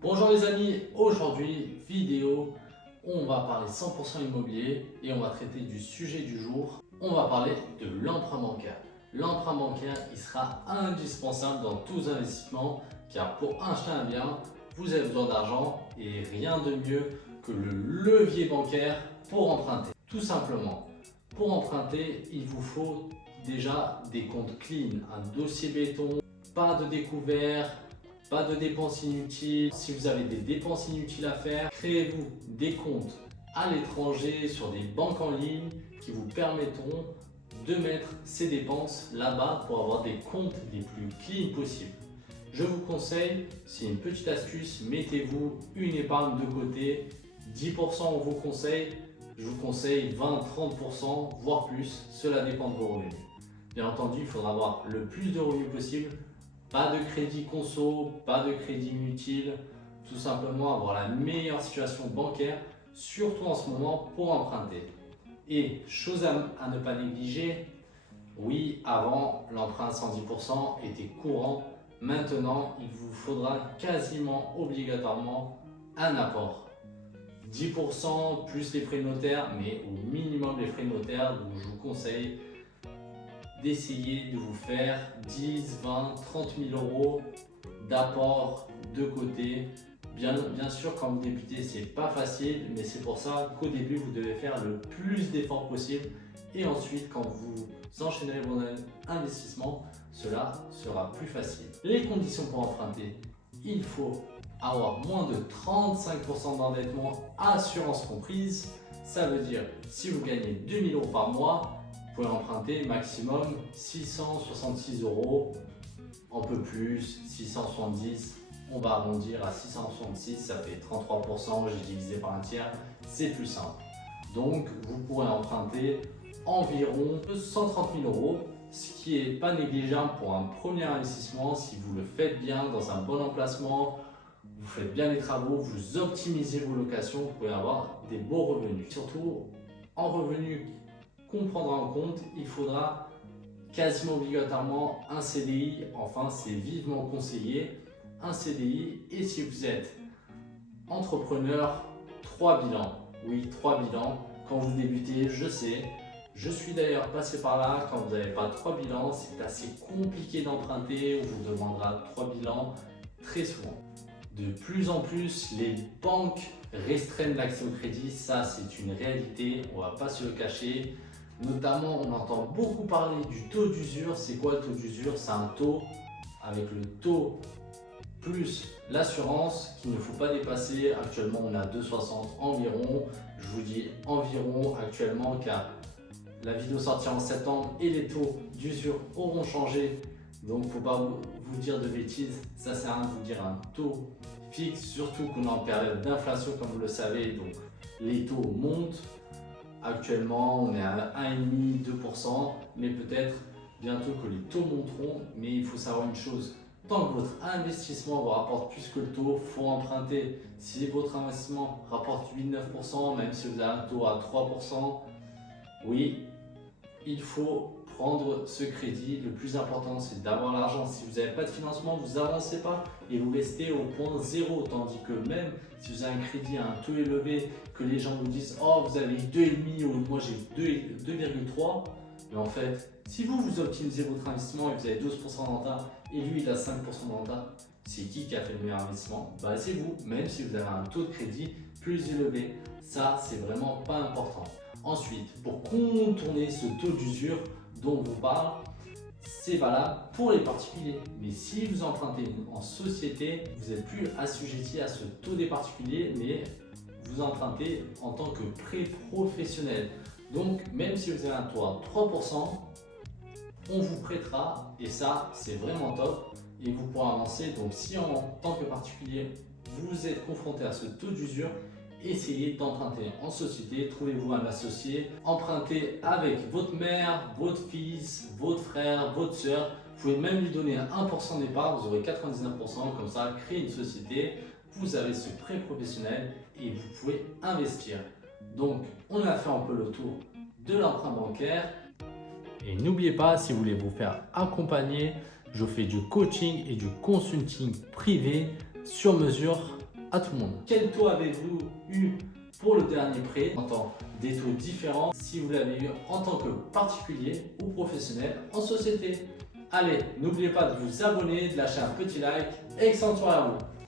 Bonjour les amis, aujourd'hui vidéo, on va parler 100% immobilier et on va traiter du sujet du jour. On va parler de l'emprunt bancaire. L'emprunt bancaire, il sera indispensable dans tous investissements car pour acheter un bien, vous avez besoin d'argent et rien de mieux que le levier bancaire pour emprunter. Tout simplement, pour emprunter, il vous faut déjà des comptes clean, un dossier béton, pas de découvert, pas de dépenses inutiles. Si vous avez des dépenses inutiles à faire, créez-vous des comptes à l'étranger sur des banques en ligne qui vous permettront de mettre ces dépenses là-bas pour avoir des comptes les plus clean possibles. Je vous conseille, c'est une petite astuce, mettez-vous une épargne de côté, 10% on vous conseille, je vous conseille 20-30%, voire plus, cela dépend de vos revenus. Bien entendu, il faudra avoir le plus de revenus possible. Pas de crédit conso, pas de crédit inutile, tout simplement avoir la meilleure situation bancaire, surtout en ce moment pour emprunter. Et chose à ne pas négliger, oui, avant l'emprunt 110% était courant, maintenant il vous faudra quasiment obligatoirement un apport. 10% plus les frais de notaire, mais au minimum les frais de notaire, donc je vous conseille d'essayer de vous faire 10, 20, 30 000 euros d'apport de côté. Bien sûr, quand vous débutez, c'est pas facile, mais c'est pour ça qu'au début, vous devez faire le plus d'efforts possible. Et ensuite, quand vous enchaînerez vos investissements, cela sera plus facile. Les conditions pour emprunter, il faut avoir moins de 35% d'endettement, assurance comprise. Ça veut dire, si vous gagnez 2 000 euros par mois, vous pouvez emprunter maximum 666 euros, un peu plus, 670, on va arrondir à 666, ça fait 33%, j'ai divisé par un tiers, c'est plus simple. Donc vous pourrez emprunter environ 130 000 euros, ce qui n'est pas négligeable pour un premier investissement si vous le faites bien dans un bon emplacement, vous faites bien les travaux, vous optimisez vos locations, vous pouvez avoir des beaux revenus. Surtout en revenus qu'on prendra en compte, il faudra quasiment obligatoirement un CDI, enfin c'est vivement conseillé, un CDI. Et si vous êtes entrepreneur, 3 bilans, oui 3 bilans, quand vous débutez, je sais, je suis d'ailleurs passé par là, quand vous n'avez pas 3 bilans, c'est assez compliqué d'emprunter, on vous demandera 3 bilans très souvent. De plus en plus, les banques restreignent l'accès au crédit, ça c'est une réalité, on ne va pas se le cacher. Notamment, on entend beaucoup parler du taux d'usure. C'est quoi le taux d'usure? C'est un taux avec le taux plus l'assurance qu'il ne faut pas dépasser. Actuellement, on est à 2,60 environ. Je vous dis environ actuellement car la vidéo sortira en septembre et les taux d'usure auront changé. Donc, il ne faut pas vous dire de bêtises. Ça sert à rien de vous dire un taux fixe, surtout qu'on est en période d'inflation comme vous le savez. Donc, les taux montent. Actuellement, on est à 1,5-2%, mais peut-être bientôt que les taux monteront. Mais il faut savoir une chose, tant que votre investissement vous rapporte plus que le taux, il faut emprunter. Si votre investissement rapporte 8-9%, même si vous avez un taux à 3%, oui, il faut prendre ce crédit. Le plus important, c'est d'avoir l'argent. Si vous n'avez pas de financement, vous n'avancez pas et vous restez au point zéro. Tandis que même si vous avez un crédit à un taux élevé, que les gens vous disent « Oh, vous avez 2,5 ou moi j'ai 2,3 », mais en fait, si vous optimisez votre investissement et que vous avez 12% de renta et lui il a 5% de renta, c'est qui a fait le meilleur investissement? Bah, c'est vous, même si vous avez un taux de crédit plus élevé. Ça, c'est vraiment pas important. Ensuite, pour contourner ce taux d'usure dont on vous parle, c'est valable pour les particuliers. Mais si vous empruntez en société, vous n'êtes plus assujetti à ce taux des particuliers, mais vous empruntez en tant que prêt professionnel. Donc, même si vous avez un taux à 3%, on vous prêtera et ça, c'est vraiment top et vous pourrez avancer. Donc, si en tant que particulier, vous êtes confronté à ce taux d'usure, essayez d'emprunter en société, trouvez-vous un associé, empruntez avec votre mère, votre fils, votre frère, votre soeur. Vous pouvez même lui donner 1% d'épargne, vous aurez 99%, comme ça, créez une société, vous avez ce prêt professionnel et vous pouvez investir. Donc, on a fait un peu le tour de l'emprunt bancaire. Et n'oubliez pas, si vous voulez vous faire accompagner, je fais du coaching et du consulting privé sur mesure à tout le monde. Quel taux avez-vous eu pour le dernier prêt? On entend des taux différents si vous l'avez eu en tant que particulier ou professionnel en société. Allez, n'oubliez pas de vous abonner, de lâcher un petit like. Excellente soirée à vous!